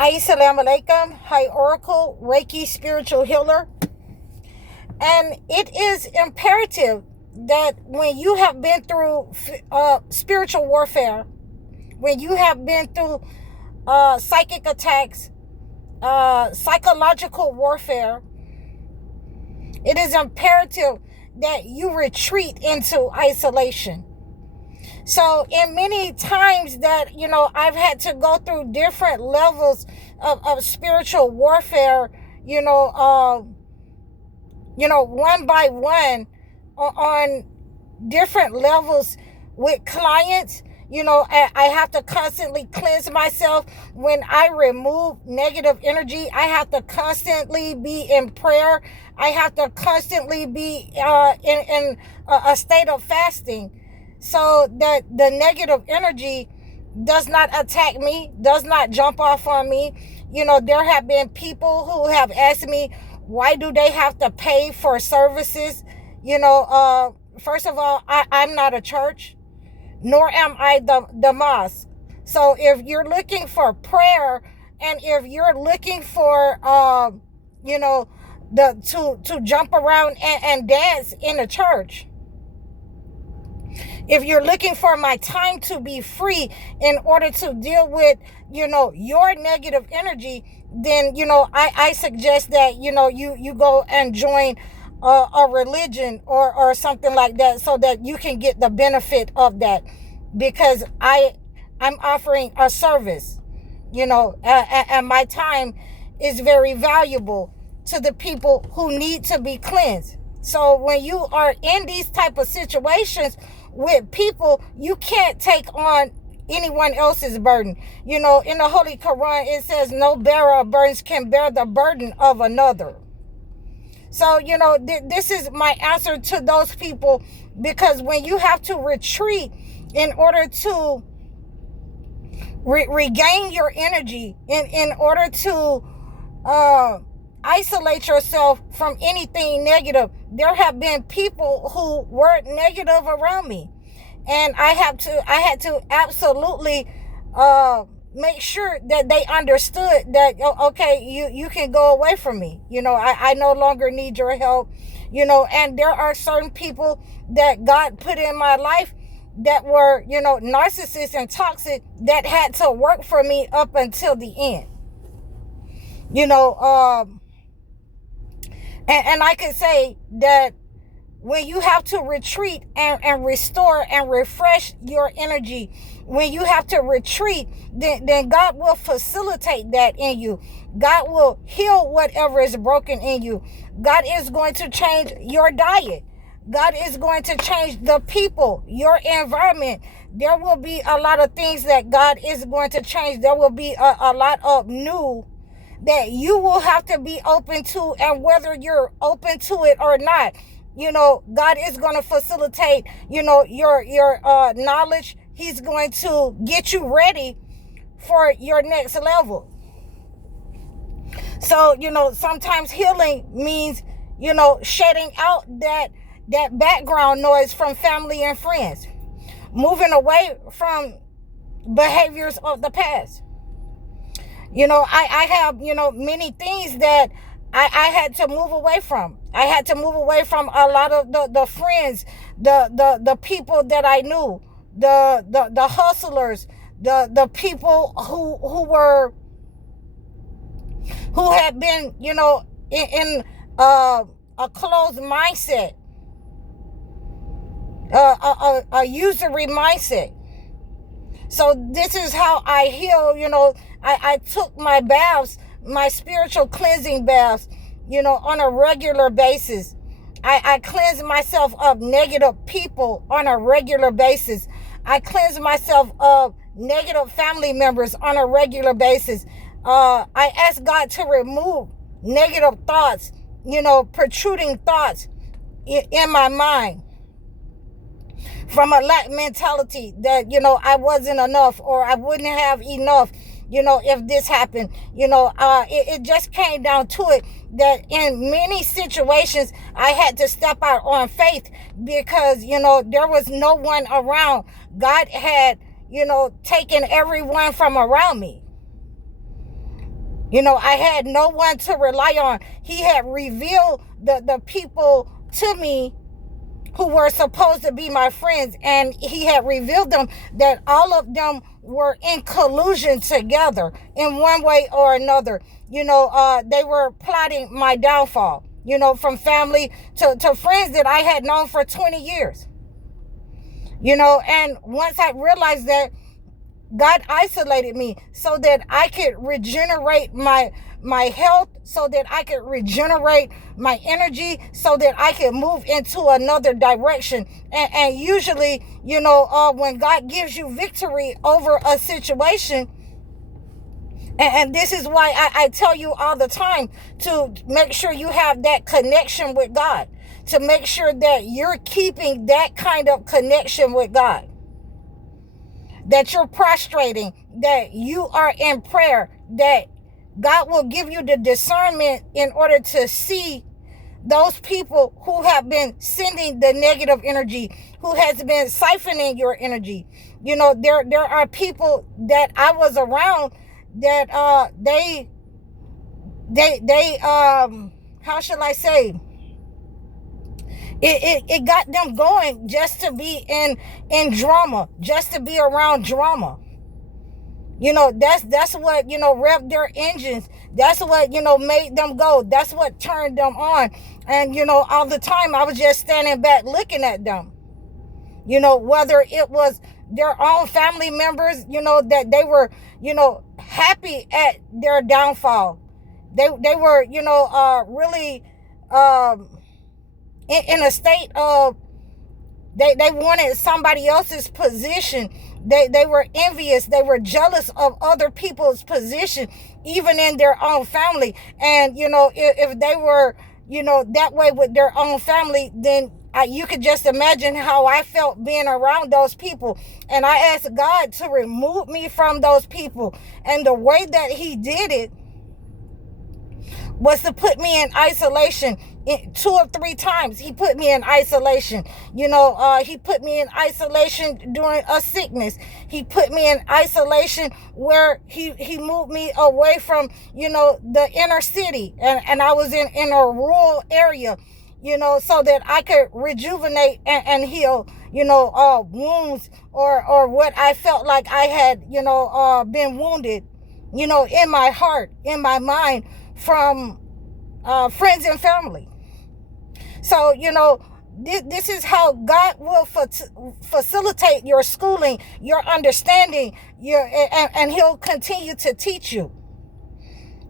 Assalamu alaikum. Hi, Oracle, Reiki spiritual healer. And it is imperative that when you have been through spiritual warfare, when you have been through psychic attacks, psychological warfare, it is imperative that you retreat into isolation. So in many times that, I've had to go through different levels of spiritual warfare, one by one on different levels with clients. I have to constantly cleanse myself. When I remove negative energy, I have to constantly be in prayer. I have to constantly be in a state of fasting, so that the negative energy does not attack me, does not jump off on me. There have been people who have asked me, why do they have to pay for services? First of all, I'm not a church, nor am I the mosque. So if you're looking for prayer, and if you're looking for, to jump around and dance in a church, if you're looking for my time to be free in order to deal with, your negative energy, then, I suggest that, you go and join a religion or something like that, so that you can get the benefit of that. Because I'm offering a service, and my time is very valuable to the people who need to be cleansed. So when you are in these type of situations with people, you can't take on anyone else's burden. In the Holy Quran, it says no bearer of burdens can bear the burden of another. So, this is my answer to those people, because when you have to retreat in order to regain your energy, in order to isolate yourself from anything negative. There have been people who were negative around me, and I had to absolutely make sure that they understood that, okay, you can go away from me. I no longer need your help. And there are certain people that God put in my life that were, narcissists and toxic, that had to work for me up until the end. And I could say that when you have to retreat and restore and refresh your energy, when you have to retreat, then God will facilitate that in you. God will heal whatever is broken in you. God is going to change your diet. God is going to change the people, your environment. There will be a lot of things that God is going to change. There will be a lot of new that you will have to be open to, and whether you're open to it or not, God is going to facilitate, your knowledge. He's going to get you ready for your next level. So, sometimes healing means, shedding out that background noise from family and friends, moving away from behaviors of the past. I have, many things that I had to move away from. I had to move away from a lot of the friends, the people that I knew, the hustlers, the people who had been, in a closed mindset, a usury mindset. So this is how I heal. I took my baths, my spiritual cleansing baths, on a regular basis. I cleanse myself of negative people on a regular basis. I cleanse myself of negative family members on a regular basis. I ask God to remove negative thoughts, protruding thoughts in my mind, from a lack mentality that, I wasn't enough, or I wouldn't have enough, if this happened. It just came down to it that in many situations I had to step out on faith, because, there was no one around. God had, taken everyone from around me. I had no one to rely on. He had revealed the people to me who were supposed to be my friends, and he had revealed them that all of them were in collusion together in one way or another. They were plotting my downfall, from family to friends that I had known for 20 years. And once I realized that, God isolated me so that I could regenerate my health, so that I could regenerate my energy, so that I could move into another direction. And usually, when God gives you victory over a situation, and this is why I tell you all the time to make sure you have that connection with God, to make sure that you're keeping that kind of connection with God, that you're prostrating, that you are in prayer, that God will give you the discernment in order to see those people who have been sending the negative energy, who has been siphoning your energy. There are people that I was around that they how shall I say, it got them going just to be in drama, just to be around drama. That's what, revved their engines. That's what, made them go. That's what turned them on. And, all the time I was just standing back looking at them. Whether it was their own family members, that they were, happy at their downfall. They were, really in a state of, they wanted somebody else's position. They were envious. They were jealous of other people's position, even in their own family. And, if they were, that way with their own family, then you could just imagine how I felt being around those people. And I asked God to remove me from those people. And the way that he did it was to put me in isolation. 2 or 3 times he put me in isolation. He put me in isolation during a sickness. He put me in isolation where he moved me away from, the inner city. And I was in a rural area, so that I could rejuvenate and heal, wounds or what I felt like I had, been wounded, in my heart, in my mind, from friends and family. So, this is how God will facilitate your schooling, your understanding, and he'll continue to teach you.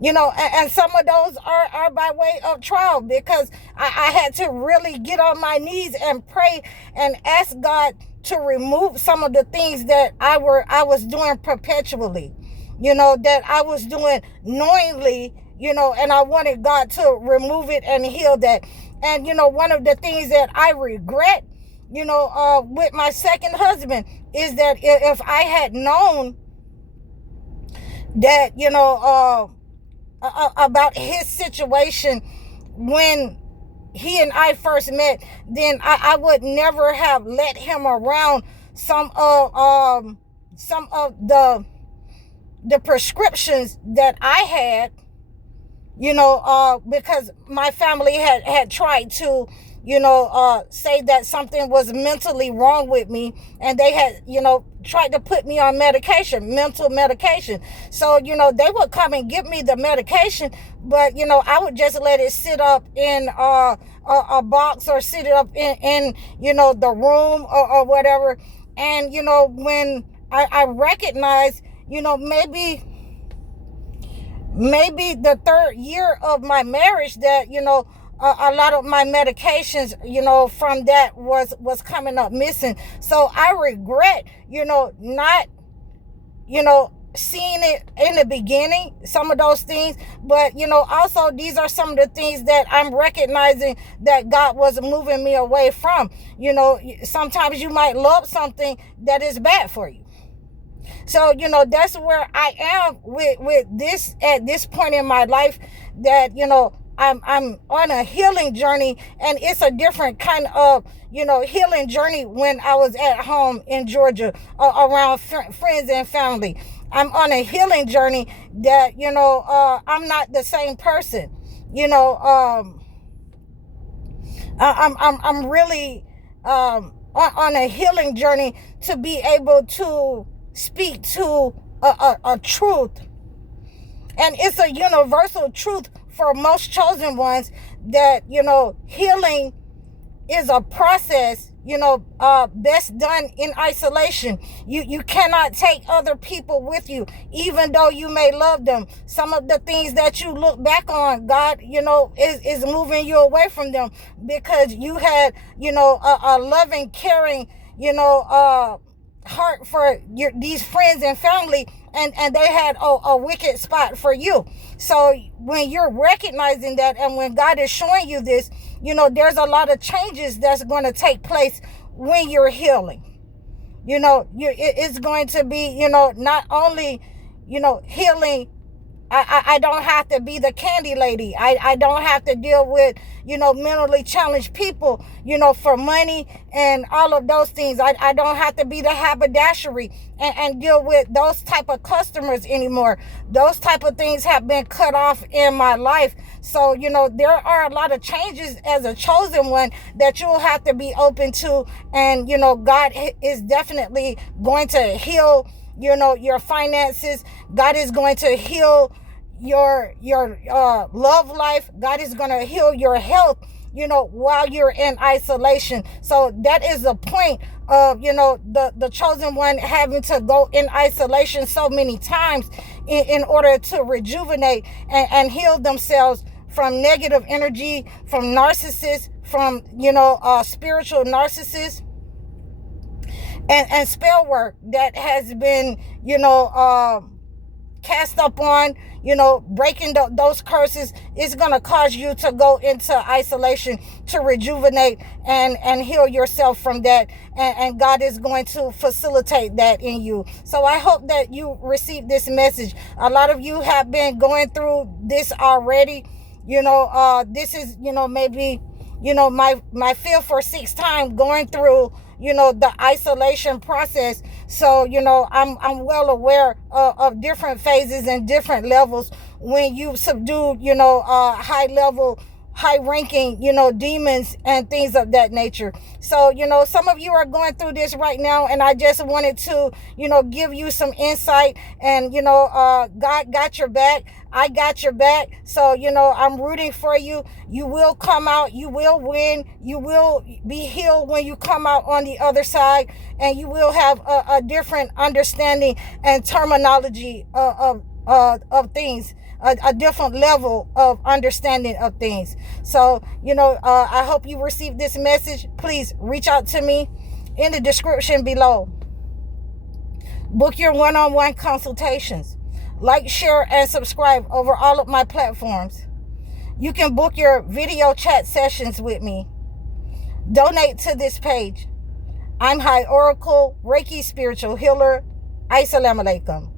And some of those are by way of trial, because I had to really get on my knees and pray and ask God to remove some of the things that I was doing perpetually, that I was doing knowingly, and I wanted God to remove it and heal that. And, one of the things that I regret, with my second husband is that if I had known that, about his situation when he and I first met, then I would never have let him around some of the prescriptions that I had, because my family had tried to, say that something was mentally wrong with me, and they had, tried to put me on medication, mental medication. So, they would come and give me the medication, but, I would just let it sit up in a box, or sit it up in the room or whatever. And, when I recognized, maybe the 3rd year of my marriage that, a lot of my medications, from that was coming up missing. So I regret, not, seeing it in the beginning, some of those things. But, also these are some of the things that I'm recognizing that God was moving me away from. Sometimes you might love something that is bad for you. So, that's where I am with this at this point in my life, that, I'm on a healing journey, and it's a different kind of, healing journey when I was at home in Georgia, around friends and family. I'm on a healing journey that, I'm not the same person. I'm really on a healing journey to be able to speak to a truth. And it's a universal truth for most chosen ones that, healing is a process, best done in isolation. You cannot take other people with you, even though you may love them. Some of the things that you look back on, God, is moving you away from them because you had, a loving, caring, heart for these friends and family, and they had a wicked spot for you. So when you're recognizing that, and when God is showing you this, there's a lot of changes that's going to take place when you're healing. It's going to be, not only, healing. I don't have to be the candy lady. I don't have to deal with, mentally challenged people, for money and all of those things. I don't have to be the haberdashery and deal with those type of customers anymore. Those type of things have been cut off in my life. So, there are a lot of changes as a chosen one that you'll have to be open to. And, God is definitely going to heal, your finances. God is going to heal your love life. God is going to heal your health, while you're in isolation. So that is the point of, the chosen one having to go in isolation so many times in order to rejuvenate and heal themselves from negative energy, from narcissists, from, spiritual narcissists, and spell work that has been, cast up on, breaking those curses is going to cause you to go into isolation to rejuvenate and heal yourself from that. And God is going to facilitate that in you. So I hope that you receive this message. A lot of you have been going through this already. This is, maybe, my fifth or sixth time going through, the isolation process. So, I'm well aware of different phases and different levels when you subdue, high level, high ranking, demons and things of that nature. So, some of you are going through this right now, and I just wanted to, give you some insight. And, God got your back. I got your back. So, I'm rooting for you. You will come out. You will win. You will be healed when you come out on the other side, and you will have a different understanding and terminology of things. A different level of understanding of things. So, I hope you received this message. Please reach out to me in the description below. Book your one-on-one consultations. Like, share, and subscribe over all of my platforms. You can book your video chat sessions with me. Donate to this page. I'm High Oracle, Reiki Spiritual Healer. Assalamu alaikum.